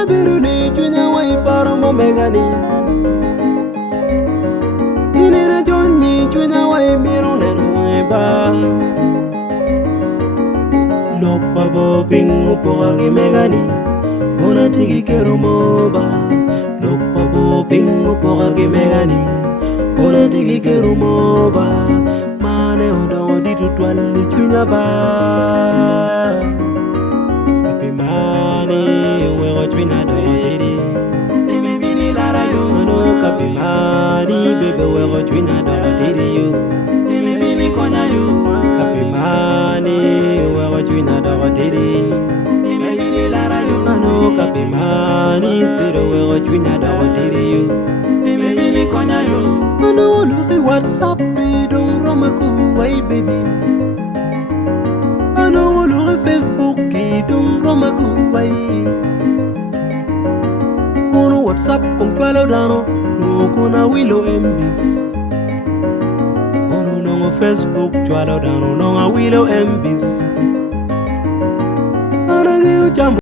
Una biruni chunya wai paro mamegani. Inina joni chunya wai mirone wai ba. Lopa bo pingu poagi megani. Una tigi kero moba. Lopa bo pingu poagi megani. Una tigi kero moba. Mane odo di tutwali chunya ba. Pipi mani wego chunya do didi. Bibi bini lara yo. Ano kapi mani bebe wego chunya do didi yo. Bibi bini konya yo. Kapi mani wego chunya do didi. Bibi bini lara yo. Ano kapi mani swiro wego chunya do didi yo. Bibi bini konya yo. Ano luki WhatsApp bidong romaku way baby. Ano luki Facebook bidong romaku way. Kono WhatsApp kong twalo dano no kuna wilo MBs. Kono no Facebook twalo dano no wilo MBs. Anangiyo jamu